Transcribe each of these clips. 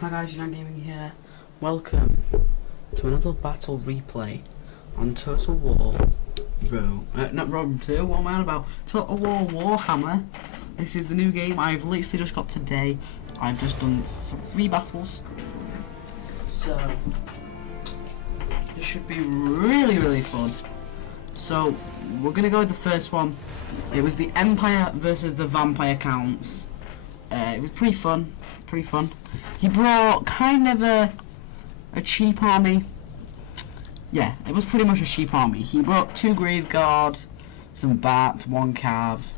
Hi guys, United Gaming here. Welcome to another battle replay on Total War not Rome 2, what am I on about? Total War Warhammer. This is the new game I've literally just got today. I've just done 3 battles. So this should be really fun. So we're gonna go with the first one. It was the Empire versus the Vampire Counts. It was pretty fun. He brought kind of a cheap army. Yeah, it was pretty much a cheap army. He brought 2 Graveguard, some Bat, 1 Cav,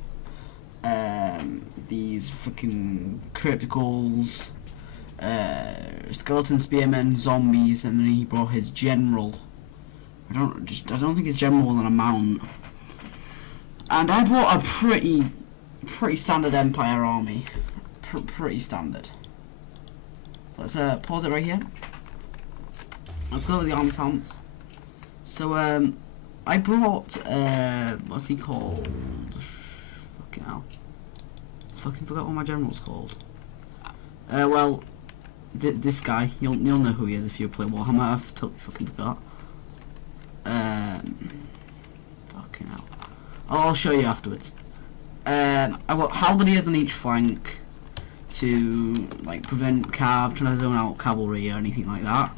these freaking Crypticals, Skeleton Spearmen, Zombies, and then he brought his General. I don't think his General was on a mount. And I brought a pretty standard Empire army. Pretty standard. So let's pause it right here. Let's go with the army counts. So I brought what's he called? Fucking hell. Fucking forgot what my general's called. Well, this guy, you'll know who he is if you play Warhammer. I've totally fucking forgot. Fucking hell. I'll show you afterwards. I've got halberdiers on each flank to like prevent cav trying to zone out cavalry or anything like that.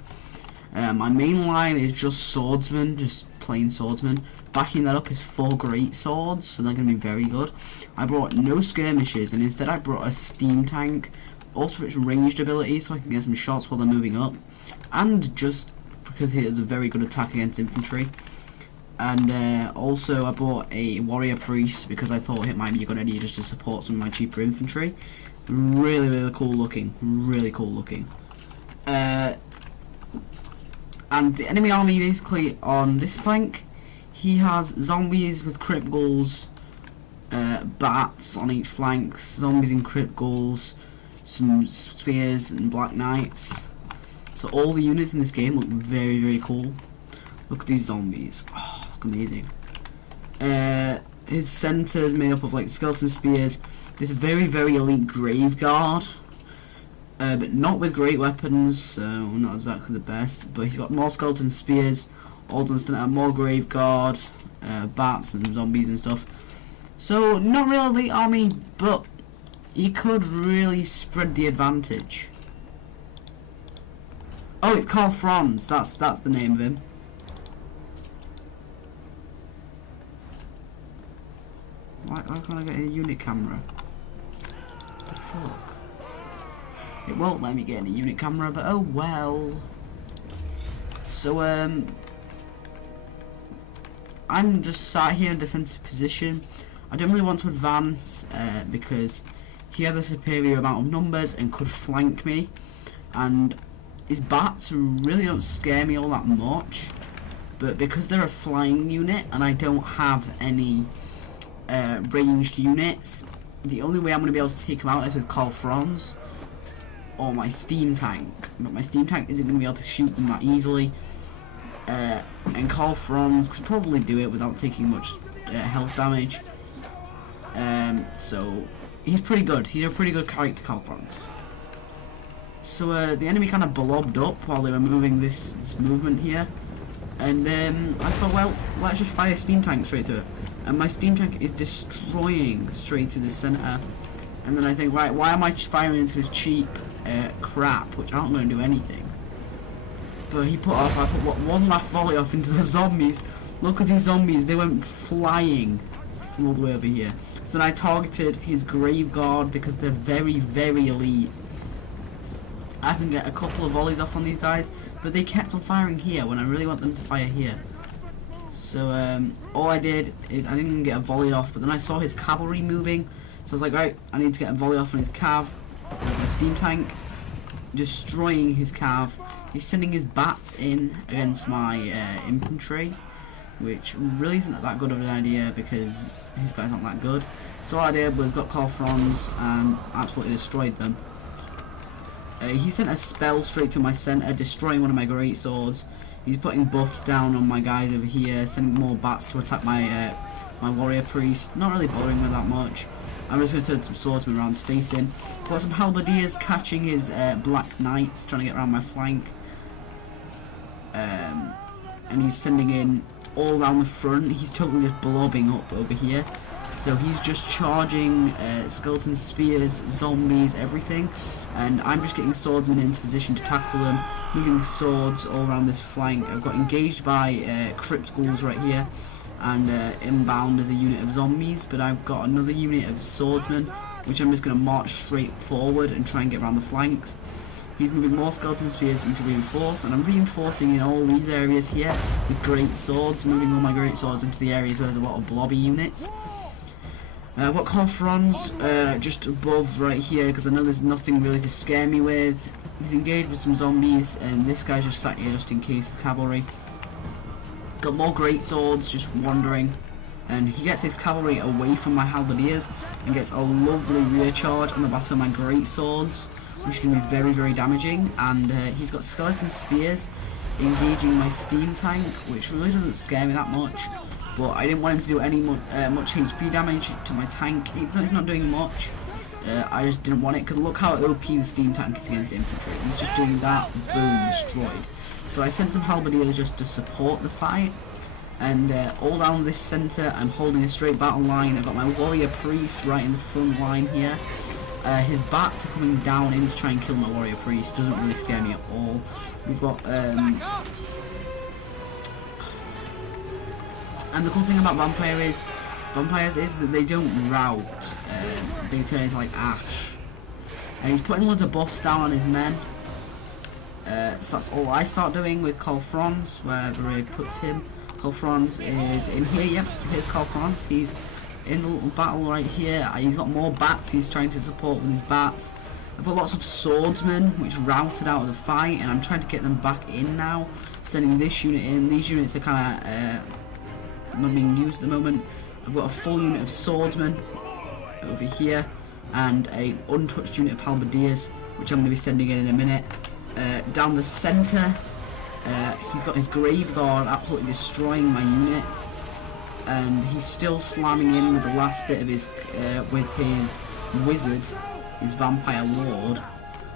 My main line is just swordsmen, just plain swordsmen. Backing that up is 4 great swords, so they're going to be very good. I brought no skirmishes, and instead I brought a steam tank, also for its ranged ability, so I can get some shots while they're moving up, and just because he has a very good attack against infantry. And also I bought a warrior priest because I thought it might be a good idea just to support some of my cheaper infantry. Really cool looking, and the enemy army basically on this flank, he has zombies with crypt ghouls, bats on each flank, zombies and crypt ghouls, some spears and black knights. So all the units in this game look very cool. Look at these zombies, oh, look amazing. His center is made up of like skeleton spears, this very elite Graveguard, but not with great weapons, so not exactly the best. But he's got more skeleton spears, all done to more Graveguard, bats and zombies and stuff. So not really elite army, but he could really spread the advantage. Oh, it's Karl Franz. That's the name of him. Why can't I get a unit camera? What the fuck? It won't let me get any unit camera, but oh well. So I'm just sat here in defensive position. I don't really want to advance because he has a superior amount of numbers and could flank me, and his bats really don't scare me all that much. But because they're a flying unit and I don't have any ranged units, the only way I'm going to be able to take him out is with Karl Franz or my steam tank, but my steam tank isn't going to be able to shoot them that easily, and Karl Franz could probably do it without taking much health damage. So he's pretty good. He's a pretty good character, Karl Franz. So the enemy kind of blobbed up while they were moving this movement here, and I thought, well, let's just fire steam tank straight through it. And my steam tank is destroying straight through the center. And then I think, right, why am I just firing into his cheap crap, which aren't going to do anything? But I put one last volley off into the zombies. Look at these zombies, they went flying from all the way over here. So then I targeted his Graveguard because they're very elite. I can get a couple of volleys off on these guys, but they kept on firing here when I really want them to fire here. So all I did is I didn't get a volley off, but then I saw his cavalry moving, so I was like, right, I need to get a volley off on his cav. My steam tank destroying his cav. He's sending his bats in against my infantry, which really isn't that good of an idea because these guys aren't that good. So all I did was got Karl Franz and absolutely destroyed them. He sent a spell straight through my center, destroying one of my great swords. He's putting buffs down on my guys over here, sending more bats to attack my my warrior priest. Not really bothering with that much. I'm just going to turn some swordsmen around to face him. Got some halberdiers catching his black knights, trying to get around my flank. And he's sending in all around the front. He's totally just blobbing up over here. So he's just charging skeleton spears, zombies, everything. And I'm just getting swordsmen into position to tackle them, moving swords all around this flank. I've got engaged by crypt ghouls right here, and inbound as a unit of zombies, but I've got another unit of swordsmen, which I'm just going to march straight forward and try and get around the flanks. He's moving more skeleton spears into reinforce, and I'm reinforcing in all these areas here with great swords, moving all my great swords into the areas where there's a lot of blobby units. I've got Corfrons just above right here, because I know there's nothing really to scare me with. He's engaged with some zombies, and this guy's just sat here just in case of cavalry. Got more great swords just wandering, and he gets his cavalry away from my halberdiers and gets a lovely rear charge on the back of my great swords, which can be very, very damaging. And he's got skeleton spears engaging my steam tank, which really doesn't scare me that much, but I didn't want him to do any much HP damage to my tank, even though he's not doing much. I just didn't want it, because look how OP the steam tank is against infantry. He's just doing that, boom, destroyed. So I sent some halberdiers just to support the fight, and all down this centre I'm holding a straight battle line. I've got my warrior priest right in the front line here. His bats are coming down in to try and kill my warrior priest. Doesn't really scare me at all. We've got and the cool thing about vampires is that they don't rout. They turn into like ash. And he's putting loads of buffs down on his men. So that's all I start doing with Corfrons, wherever I put him. Corfrons is in here. Yep, here's Corfrons. He's in the little battle right here. He's got more bats he's trying to support with his bats. I've got lots of swordsmen which routed out of the fight, and I'm trying to get them back in now, sending this unit in. These units are kind of not being used at the moment. I've got a full unit of swordsmen over here and an untouched unit of halberdiers, which I'm going to be sending in a minute. Down the centre, he's got his grave guard absolutely destroying my units, and he's still slamming in with the last bit of his with his wizard, his vampire lord.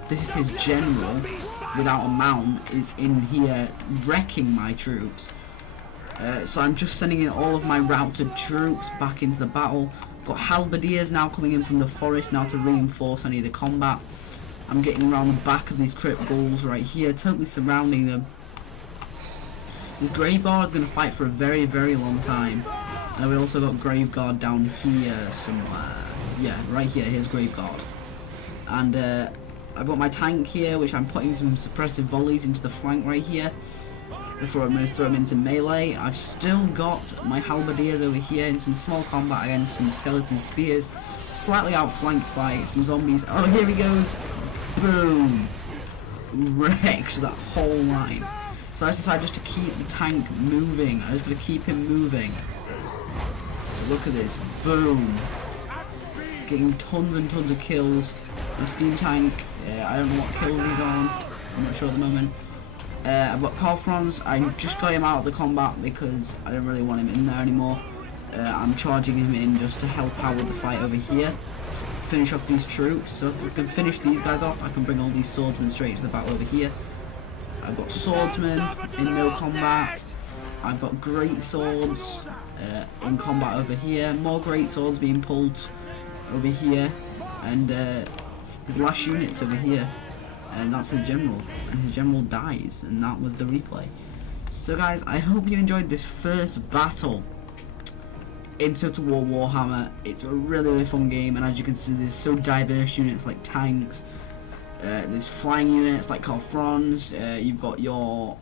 This is his general without a mount, is in here wrecking my troops. So I'm just sending in all of my routed troops back into the battle. I've got halberdiers now coming in from the forest now to reinforce any of the combat. I'm getting around the back of these crypt ghouls right here, totally surrounding them. This grave guard is going to fight for a very, very long time. And we also got grave guard down here somewhere. Yeah, right here. Here's grave guard. And I've got my tank here, which I'm putting some suppressive volleys into the flank right here before I'm going to throw them into melee. I've still got my halberdiers over here in some small combat against some skeleton spears, slightly outflanked by some zombies. Oh, here he goes. Boom. Wrecked that whole line. So I decided just to keep the tank moving. I was going to keep him moving. Look at this. Boom. Getting tons and tons of kills. The steam tank, I don't know what kills he's on. I'm not sure at the moment. I've got Corfrons. I just got him out of the combat because I don't really want him in there anymore. I'm charging him in just to help out with the fight over here. Finish off these troops. So if I can finish these guys off, I can bring all these swordsmen straight to the battle over here. I've got swordsmen in no combat. I've got great swords in combat over here. More great swords being pulled over here. And his last unit's over here. And that's his general. And his general dies. And that was the replay. So guys, I hope you enjoyed this first battle in Total War Warhammer. It's a really, really fun game. And as you can see, there's so diverse units like tanks. There's flying units like Corfrons. You've got your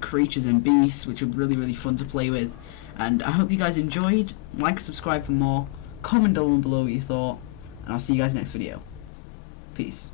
creatures and beasts, which are really, really fun to play with. And I hope you guys enjoyed. Like and subscribe for more. Comment down below what you thought. And I'll see you guys next video. Peace.